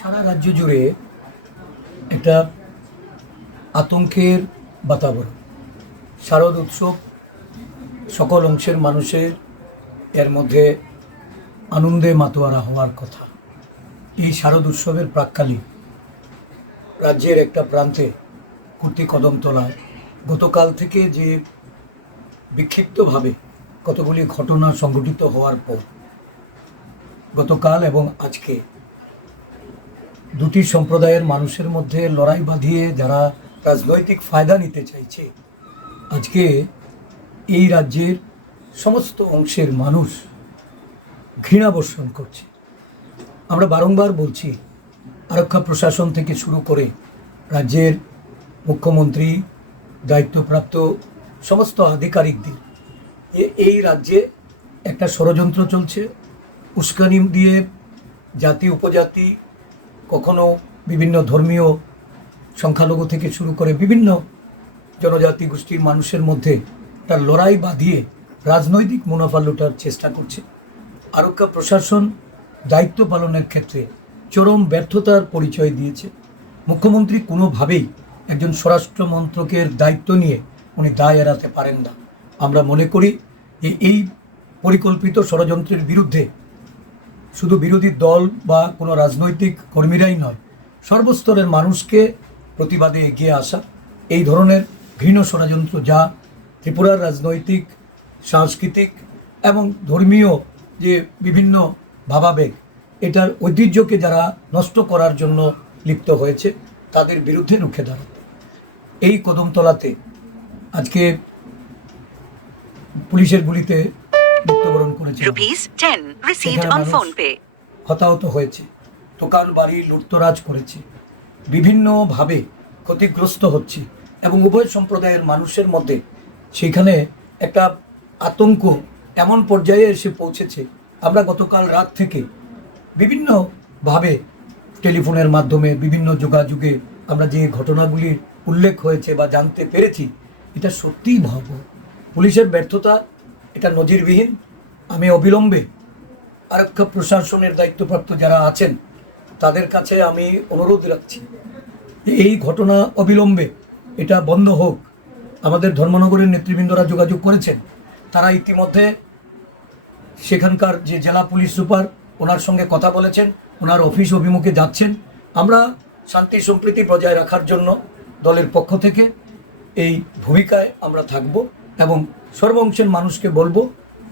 সারা রাজ্য জুড়ে একটা আতঙ্কের বাতাবরণ। শারদ উৎসব সকল অংশের মানুষের এর মধ্যে আনন্দে মাতোয়ারা হওয়ার কথা। এই শারদ উৎসবের প্রাক্কালে রাজ্যের একটা প্রান্তে কুর্তি কদমতলায় গতকাল থেকে যে বিক্ষিপ্তভাবে কতগুলি ঘটনা সংঘটিত হওয়ার পর গতকাল এবং আজকে দুটি সম্প্রদায়ের মানুষের মধ্যে লড়াই বাঁধিয়ে যারা রাজনৈতিক ফায়দা নিতে চাইছে, আজকে এই রাজ্যের সমস্ত অংশের মানুষ ঘৃণা বর্ষণ করছে। আমরা বারংবার বলছি, আরক্ষা প্রশাসন থেকে শুরু করে রাজ্যের মুখ্যমন্ত্রী, দায়িত্বপ্রাপ্ত সমস্ত আধিকারিকদের এই রাজ্যে একটা ষড়যন্ত্র চলছে। উস্কানি দিয়ে জাতি উপজাতি, কখনো বিভিন্ন ধর্মীয় সংখ্যালঘু থেকে শুরু করে বিভিন্ন জনজাতি গোষ্ঠীর মানুষের মধ্যে তার লড়াই বাঁধিয়ে রাজনৈতিক মুনাফা লুটার চেষ্টা করছে। আরক্ষা প্রশাসন দায়িত্ব পালনের ক্ষেত্রে চরম ব্যর্থতার পরিচয় দিয়েছে। মুখ্যমন্ত্রী কোনোভাবেই একজন স্বরাষ্ট্র মন্ত্রকের দায়িত্ব নিয়ে উনি দায় এড়াতে পারেন না। আমরা মনে করি যে এই পরিকল্পিত ষড়যন্ত্রের বিরুদ্ধে শুধু বিরোধী দল বা কোনো রাজনৈতিক কর্মীরাই নয়, সর্বস্তরের মানুষকে প্রতিবাদে এগিয়ে আসা। এই ধরনের ঘৃণ ষড়যন্ত্র যা ত্রিপুরার রাজনৈতিক, সাংস্কৃতিক এবং ধর্মীয় যে বিভিন্ন ভাবাবেগ, এটার ঐতিহ্যকে যারা নষ্ট করার জন্য লিপ্ত হয়েছে, তাদের বিরুদ্ধে রুখে দাঁড়াতে এই কদমতলাতে আজকে পুলিশের গুলিতে মৃত্যুবরণ করেছে। হতাহত হয়েছে, দোকান বাড়ি লুটতরাজ করেছে, বিভিন্নভাবে ক্ষতিগ্রস্ত হচ্ছে এবং উভয় সম্প্রদায়ের মানুষের মধ্যে সেখানে একটা আতঙ্ক এমন পর্যায়ে এসে পৌঁছেছে। আমরা গতকাল রাত থেকে বিভিন্নভাবে টেলিফোনের মাধ্যমে বিভিন্ন যোগাযোগে আমরা যে ঘটনাগুলির উল্লেখ হয়েছে বা জানতে পেরেছি, এটা সত্যিই ভয়াবহ। পুলিশের ব্যর্থতা এটা নজিরবিহীন। আমি অবিলম্বে আরক্ষা প্রশাসনের দায়িত্বপ্রাপ্ত যারা আছেন তাদের কাছে আমি অনুরোধ রাখছি যে এই ঘটনা অবিলম্বে এটা বন্ধ হোক। আমাদের ধর্মনগরের নেতৃবৃন্দরা যোগাযোগ করেছেন, তারা ইতিমধ্যে সেখানকার যে জেলা পুলিশ সুপার, ওনার সঙ্গে কথা বলেছেন, ওনার অফিস অভিমুখে যাচ্ছেন। আমরা শান্তি সম্প্রীতি বজায় রাখার জন্য দলের পক্ষ থেকে এই ভূমিকায় আমরা থাকব এবং সর্ব অংশের মানুষকে বলবো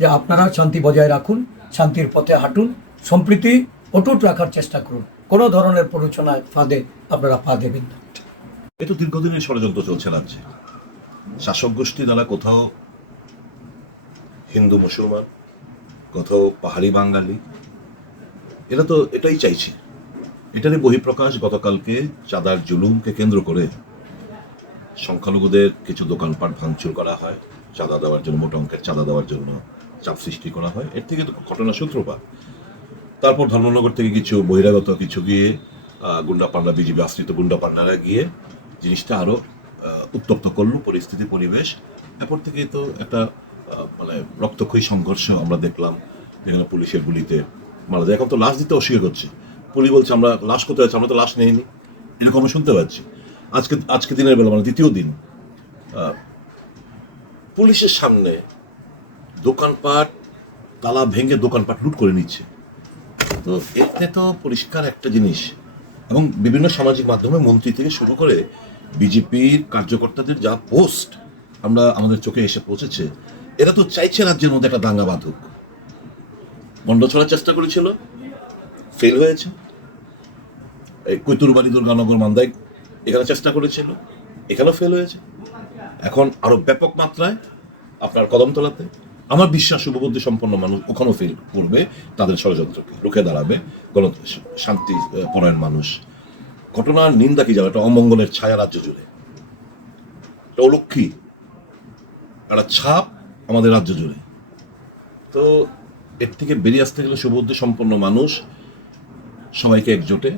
যে আপনারা শান্তি বজায় রাখুন, শান্তির পথে হাঁটুন, সম্প্রীতি অটুট রাখার চেষ্টা করুন। কোনো ধরনের প্ররোচনায় ফাঁদে আপনারা পা দেবেন না। এ তো দীর্ঘদিনের ষড়যন্ত্র চলছে রাজ্যে। শাসক গোষ্ঠী দ্বারা কোথাও হিন্দু মুসলমান, কোথাও পাহাড়ি বাঙালি, এরা তো এটাই চাইছে। এটারই বহিঃপ্রকাশ গতকালকে চাঁদার জুলুমকে কেন্দ্র করে সংখ্যালঘুদের কিছু দোকানপাট ভাঙচুর করা হয়, চাঁদা দেওয়ার জন্য, মোটা অঙ্কের চাঁদা দেওয়ার জন্য চাপ সৃষ্টি করা হয়। এর থেকে তো ঘটনা সূত্রপাত। তারপর ধর্মনগর থেকে কিছু বহিরাগত কিছু গিয়ে গুন্ডাপান্ডা, বিজেপি আশ্রিত গুন্ডাপান্ডারা গিয়ে জিনিসটা আরো উত্তপ্ত করল পরিস্থিতি, পরিবেশ। এরপর থেকে তো একটা মানে রক্তক্ষয়ী সংঘর্ষ আমরা দেখলাম, যেখানে পুলিশের গুলিতে মারা যায়। এখন তো লাশ দিতে অস্বীকার করছে। পুলিশ বলছে আমরা লাশ কোথায় আছে, আমরা তো লাশ নেইনি, এরকম শুনতে পাচ্ছি। আজকে দিনের বেলা, মানে দ্বিতীয় দিন, পুলিশের সামনে দোকানপাট তালা ভেঙে দোকানপাট লুট করে নিচ্ছে। তো এতে তো পরিষ্কার একটা জিনিস, এবং বিভিন্ন সামাজিক মাধ্যমে মন্ত্রী থেকে শুরু করে বিজেপির কার্যকর্তাদের যা পোস্ট আমরা আমাদের চোখে এসে পৌঁছেছে, এরা তো চাইছে রাজ্যের মধ্যে একটা দাঙ্গা বাঁধুক। বন্ড ছড়ার চেষ্টা করেছিল, ফেল হয়েছে। এই কৈতুরবাড়ি, দুর্গানগর, মান্দাই এখানে চেষ্টা করেছিল, এখানেও ফেল হয়েছে। এখন আরো ব্যাপক মাত্রায় আপনার কদমতলাতে আমার বিশ্বাস শুভবুদ্ধি সম্পন্ন মানুষ ওখানেও ফেল করবে, তাদের ষড়যন্ত্রকে রুখে দাঁড়াবে শান্তি পরায়ণ মানুষ। ঘটনার নিন্দা কি যাবে, একটা অমঙ্গলের ছায়া রাজ্য জুড়ে, একটা অলক্ষী, একটা ছাপ আমাদের রাজ্য জুড়ে। তো এর থেকে বেরিয়ে আসতে গেলে শুভবুদ্ধি সম্পন্ন মানুষ সবাইকে একজোটে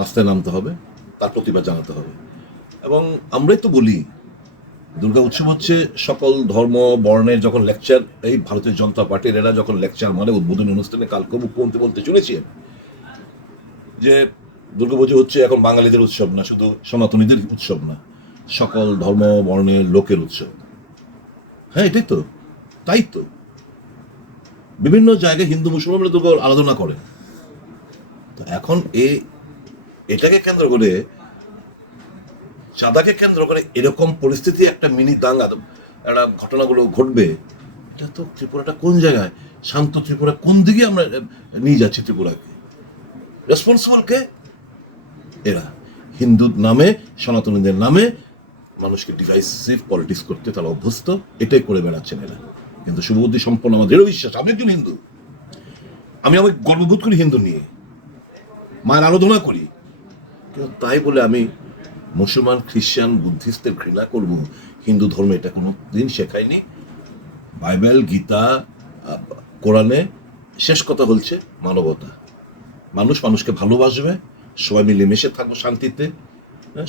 রাস্তায় নামতে হবে, তার প্রতিবাদ জানাতে হবে। এবং আমরাই তো বলি, দুর্গা উৎসব হচ্ছে সকল ধর্ম বর্ণের যখন লেকচার, এই ভারতীয় জনতা পার্টির এরা যখন লেকচার মানে উদ্বোধনী অনুষ্ঠানে কালকে মুখ্যমন্ত্রী বলতে চলেছেন যে দুর্গাপুজো হচ্ছে এখন বাঙালিদের উৎসব না, শুধু সনাতনীদের উৎসব না, সকল ধর্ম বর্ণের লোকের উৎসব। হ্যাঁ, এটাই তো, তাই তো বিভিন্ন জায়গায় হিন্দু মুসলমানরা দুর্গা আরাধনা করে। তো এখন এটাকে কেন্দ্র করে, চাঁদাকে কেন্দ্র করে এরকম পরিস্থিতি, একটা মিনি দাঙ্গা, একটা ঘটনাগুলো ঘটবে, এটা তো ত্রিপুরাটা কোন জায়গায়, শান্ত ত্রিপুরা কোন দিকে আমরা নিয়ে যাচ্ছি ত্রিপুরাকে? রেসপন্সিবল কে? এরা হিন্দুর নামে, সনাতনীদের নামে মানুষকে ডিভাইসিভ পলিটিক্স করতে তারা অভ্যস্ত, এটাই করে বেড়াচ্ছেন এরা। কিন্তু শুভবুদ্ধি সম্পন্ন আমার দৃঢ় বিশ্বাস, আমি একজন হিন্দু, আমি আমাকে গর্ববোধ করি হিন্দু নিয়ে, মায়ের আরাধনা করি, কিন্তু তাই বলে আমি মুসলমান, খ্রিস্টান, বুদ্ধিস্টদের ঘৃণা করব? হিন্দু ধর্ম এটা কোনো দিন শেখায়নি। বাইবেল, গীতা, কোরআনে শেষ কথা হচ্ছে মানবতা। মানুষ মানুষকে ভালোবাসবে, সবাই মিলেমিশে থাকবো শান্তিতে,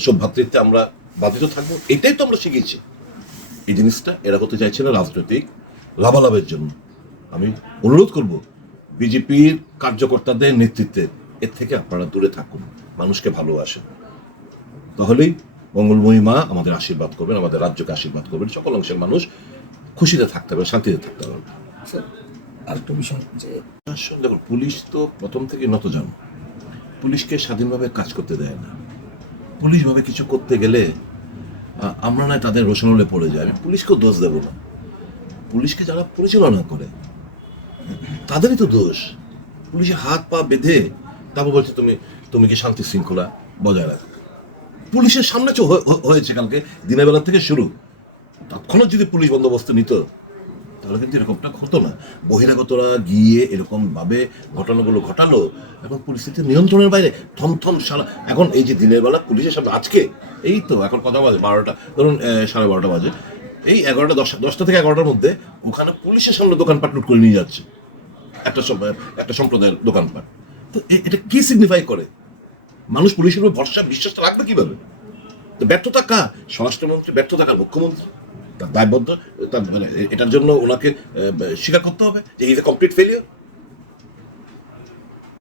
সব ভ্রাতৃত্বে আমরা বাধিত থাকবো, এটাই তো আমরা শিখেছি। এই জিনিসটা এরা করতে চাইছে না রাজনৈতিক লাভালাভের জন্য। আমি অনুরোধ করব বিজেপির কার্যকর্তাদের নেতৃত্বে, এর থেকে আপনারা দূরে থাকুন, মানুষকে ভালোবাসেন, তাহলেই মঙ্গলময়ী মা আমাদের আশীর্বাদ করবেন, আমাদের রাজ্যকে আশীর্বাদ করবেন, সকল অংশের মানুষ খুশিতে থাকতে পারবে, শান্তিতে থাকতে পারবে। স্যার আরেকটা বিষয় যে আসলে দেখুন, পুলিশ তো প্রথম থেকে নতজানু, পুলিশকে স্বাধীনভাবে কাজ করতে দেয় না। পুলিশভাবে কিছু করতে গেলে আমরা না তাদের রোশনলে পড়ে যায়। আমি পুলিশকেও দোষ দেব না, পুলিশকে যারা পরিচালনা করে তাদেরই তো দোষ। পুলিশের হাত পা বেঁধে তারপর বলছে তুমি কি শান্তি শৃঙ্খলা বজায় রাখো। পুলিশের সামনে হয়েছে কালকে দিনের বেলা থেকে শুরু, তৎক্ষণাৎ যদি পুলিশ বন্দোবস্ত নিত তাহলে কিন্তু এরকমটা হতো না। বহিরাগতরা গিয়ে এরকম ভাবে ঘটনাগুলো ঘটালো এবং পরিস্থিতি নিয়ন্ত্রণের বাইরে, থমথম সারা। এখন এই যে দিনের বেলা পুলিশের সামনে, আজকে এই তো এখন কথা বাজে 12টা, ধরুন 12:30 বাজে, এই 10টা থেকে 11টার মধ্যে ওখানে পুলিশের সামনে দোকানপাট লুট করে নিয়ে যাচ্ছে, একটা সম্প্রদায়ের দোকানপাট। তো এটা কি সিগনিফাই করে? মানুষ পুলিশের উপর ভরসা বিশ্বাসটা রাখবে কিভাবে? তো ব্যর্থতা কার? স্বরাষ্ট্রমন্ত্রী ব্যর্থতা কার? মুখ্যমন্ত্রী। তার দায়বদ্ধ, তার মানে এটার জন্য ওনাকে স্বীকার করতে হবে যে ইজ এ কমপ্লিট ফেলিয়ার।